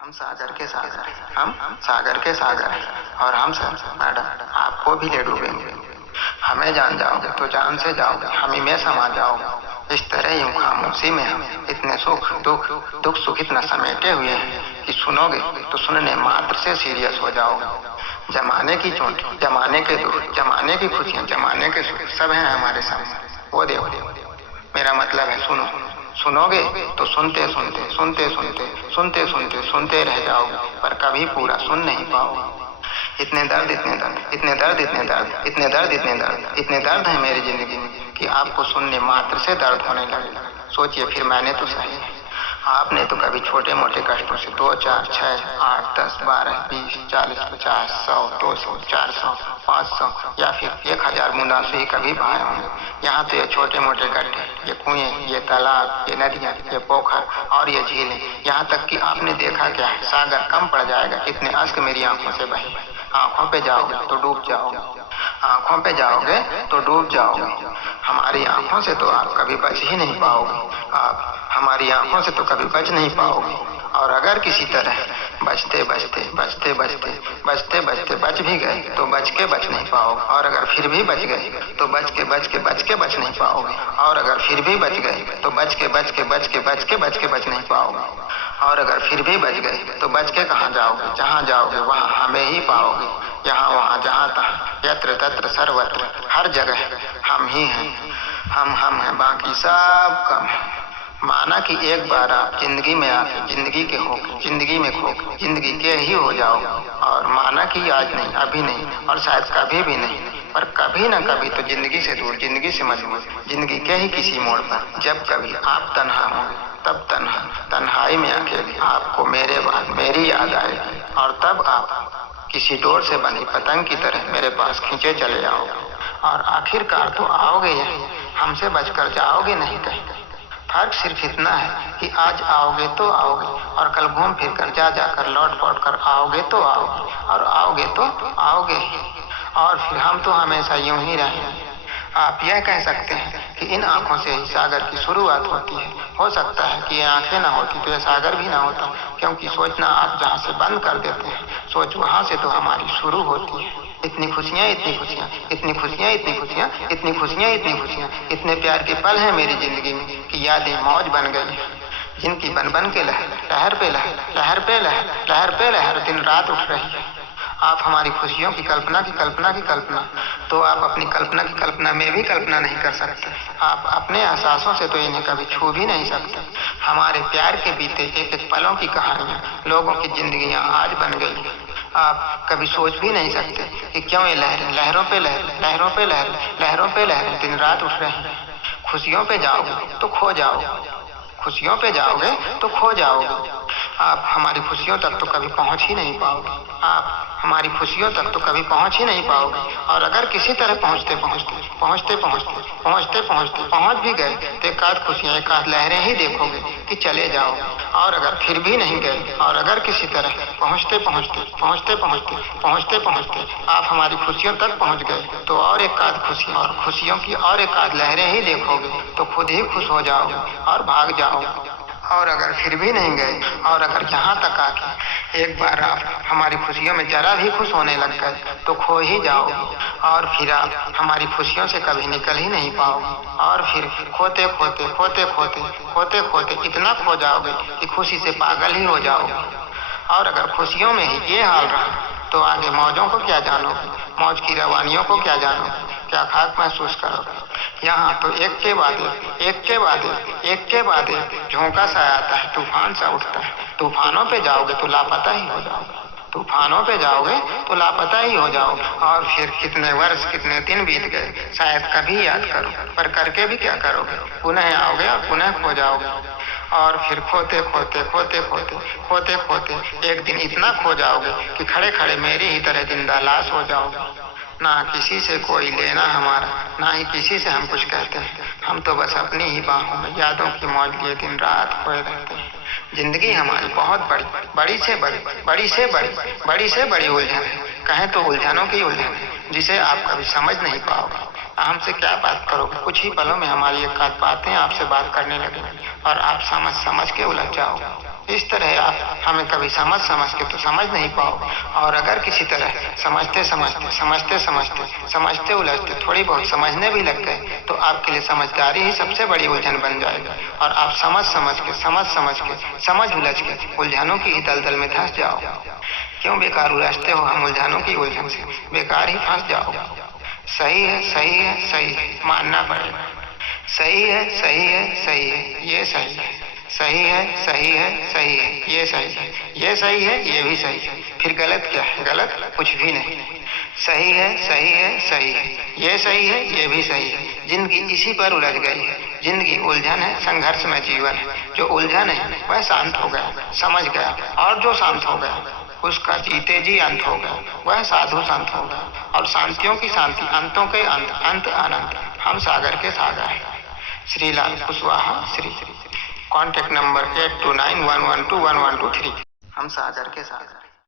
हम सागर के सागर हैं, हम सागर के सागर हैं और हम सब मैडम आपको भी ले डूबेंगे। हमें जान जाओगे तो जान से जाओगे, हम ही में समा जाओगे। इस तरह यूं खामोशी में हम इतने सुख दुख दुख सुख इतना समेटे हुए हैं कि सुनोगे तो सुनने मात्र से सीरियस हो जाओगे। जमाने की चोट, जमाने के दुख, जमाने की खुशियां, जमाने के सुख सब हैं हमारे सामने। वो देखो, मेरा मतलब है सुनो। सुनोगे तो सुनते सुनते सुनते सुनते सुनते सुनते सुनते रह जाओगे, पर कभी पूरा सुन नहीं पाओगे। इतने दर्द इतने दर्द इतने दर्द इतने दर्द इतने दर्द इतने दर्द इतने दर्द है मेरी जिंदगी में कि आपको सुनने मात्र से दर्द होने लगेगा। सोचिए फिर मैंने तो सही, आपने तो कभी छोटे मोटे कष्टों से 2 4 6 8 10 12 20 40 50 100 200 400 500 या फिर 1000 बूंदा से ही कभी बहाए होंगे। यहाँ तो ये छोटे मोटे गड्ढे, ये कुएं, ये तालाब, ये नदियाँ, ये पोखर और ये झीलें, यहाँ तक कि आपने देखा क्या है, सागर कम पड़ जाएगा इतने अश्क मेरी आंखों से बहे। आंखों पे जाओगे तो डूब जाओगे, आंखों पे जाओगे तो डूब जाओगे। हमारी आंखों से तो आप कभी बच ही नहीं पाओगे, आप हमारी आंखों से तो कभी बच नहीं पाओगे। और अगर किसी तरह बचते बचते बचते बचते बचते बचते बच भी गए तो बच के बच नहीं पाओगे। और अगर फिर भी बच गए तो बच के बच के बच के बच नहीं पाओगे। और अगर फिर भी बच गए तो बच के बच के बच के बच के बच के बच नहीं पाओगे। और अगर फिर भी बच गए तो बच के कहाँ जाओगे? जहाँ जाओगे वहाँ हमें ही पाओगे। यहाँ वहाँ जहाँ तहाँ यत्र तत्र सर्वत्र हर जगह हम ही हैं, हम हैं, बाकी सब कम है। माना कि एक बार आप जिंदगी में आके जिंदगी के हो, जिंदगी में खो, जिंदगी के ही हो जाओ। और माना कि आज नहीं, अभी नहीं और शायद कभी भी नहीं, पर कभी न कभी तो जिंदगी से दूर, जिंदगी से मजबूर, जिंदगी के ही किसी मोड़ पर जब कभी आप तन्हा होंगे तब तन्हाई में अकेले आपको मेरे बाद मेरी याद आएगी। और तब आप किसी डोर से बनी पतंग की तरह मेरे पास खींचे चले आओगे। और आखिरकार तो आओगे यहीं, हमसे बचकर जाओगे नहीं कहीं। फर्क सिर्फ इतना है कि आज आओगे तो आओगे और कल घूम फिर कर जा जाकर लौट पौट कर आओगे तो आओगे और आओगे तो आओगे ही। और फिर हम तो हमेशा यूं ही रहेंगे। आप यह कह सकते हैं कि इन आंखों से ही सागर की शुरुआत होती है। हो सकता है कि ये आंखें ना होती तो ये सागर भी ना होता, क्योंकि सोचना आप जहाँ से बंद कर देते हैं, सोच वहाँ से तो हमारी शुरू होती है। इतनी खुशियाँ इतनी खुशियाँ इतनी खुशियाँ इतनी खुशियाँ इतनी खुशियाँ इतनी खुशियाँ, इतने प्यार के पल हैं मेरी जिंदगी में कि यादें मौज बन गई हैं, जिनकी बन बन के लहर लहर पे लहर लहर पे लहर लहर पे लहर दिन रात उठ रही है। आप हमारी खुशियों की कल्पना की कल्पना की कल्पना तो आप अपनी कल्पना की कल्पना में भी कल्पना नहीं कर सकते। आप अपने एहसासों से तो इन्हें कभी छू भी नहीं सकते। हमारे प्यार के बीते एक एक पलों की कहानियां, लोगों की जिंदगियां आज बन गई। आप कभी सोच भी नहीं सकते कि क्यों ये लहरें लहरों पे लहर लहरों पे लहर लहरों पे लहर दिन रात उठ रही हैं। खुशियों पे जाओगे तो खो जाओगे, खुशियों पे जाओगे तो खो जाओगे। आप हमारी खुशियों तक तो कभी पहुंच ही नहीं पाओगे, आप हमारी खुशियों तक तो कभी पहुंच ही नहीं पाओगे। और अगर किसी तरह पहुंचते पहुंचते पहुंचते पहुंचते पहुंचते पहुंचते पहुंच भी गए तो एक आध खुशियां एक आध लहरें ही देखोगे कि चले जाओगे। और अगर फिर भी नहीं गए और अगर किसी तरह पहुंचते पहुंचते पहुंचते पहुंचते पहुंचते पहुंचते आप हमारी खुशियों तक पहुंच गए तो और एक आध खुशी और खुशियों की और एक आध लहरें ही देखोगे तो खुद ही खुश हो जाओगे और भाग जाओगे। और अगर फिर भी नहीं गए और अगर यहाँ तक आके एक बार आप हमारी खुशियों में जरा भी खुश होने लग गए तो खो ही जाओगे। और फिर आप हमारी खुशियों से कभी निकल ही नहीं पाओगे। और फिर खोते खोते खोते खोते खोते खोते इतना खो जाओगे कि खुशी से पागल ही हो जाओगे। और अगर खुशियों में ही ये हाल रहा तो आगे मौजों को क्या जानोगे, मौज की रवानियों को क्या जानोगे, क्या खाक महसूस करोगे। यहाँ तो एक के बाद एक, एक के बाद एक, एक के बाद एक झोंका सा आता है, तूफान सा उठता है। तूफानों पे जाओगे तो लापता ही हो जाओगे, तूफानों पे जाओगे तो लापता ही हो जाओगे। और फिर कितने वर्ष कितने दिन बीत गए शायद कभी याद करो, पर करके भी क्या करोगे, पुनः आओगे और पुनः खो जाओगे। और फिर खोते खोते खोते खोते खोते खोते एक दिन इतना खो जाओगे कि खड़े खड़े मेरी ही तरह जिंदा लाश हो जाओगे। ना किसी से कोई लेना हमारा, ना ही किसी से हम कुछ कहते हैं। हम तो बस अपनी ही बाहों में यादों की मौज लिए दिन रात खोए रहते हैं। जिंदगी हमारी बहुत बड़ी बड़ी से बड़ी बड़ी से बड़ी बड़ी से बड़ी उलझन है, कहें तो उलझनों की उलझन है, जिसे आप कभी समझ नहीं पाओगे। हमसे क्या बात करोगे, कुछ ही पलों में हमारी एक आध बातें आपसे बात करने लगेंगी और आप समझ के उलझ जाओगे। इस तरह आप हमें कभी समझ समझ के तो समझ नहीं पाओ, और अगर किसी तरह समझते उलझते थोड़ी बहुत समझने भी लग गए तो आपके लिए समझदारी ही सबसे बड़ी उलझन बन जाएगी, और आप समझ उलझ के उलझनों की ही दलदल में धंस जाओ। क्यों बेकार उलझते हो हम उलझनों की उलझन से, बेकार ही फंस जाओ। सही है, मानना पड़ेगा। सही है, ये सही है। सही है, ये सही है। ये सही है, ये भी सही है। फिर गलत क्या है? गलत कुछ भी नहीं। सही है, ये सही है, ये भी सही है। जिंदगी इसी पर उलझ गई है। जिंदगी उलझन है, संघर्ष में जीवन है। जो उलझन है वह शांत हो गया, समझ गया, और जो शांत हो गया उसका जीते जी अंत हो गया। वह साधु संत हो गया, और शांतियों की शांति, अंतों के अंत, अंत अनंत। हम सागर के सागर हैं। श्रीलाल कुशवाहा श्री। Contact number 8291121123। हम सागर के सागर।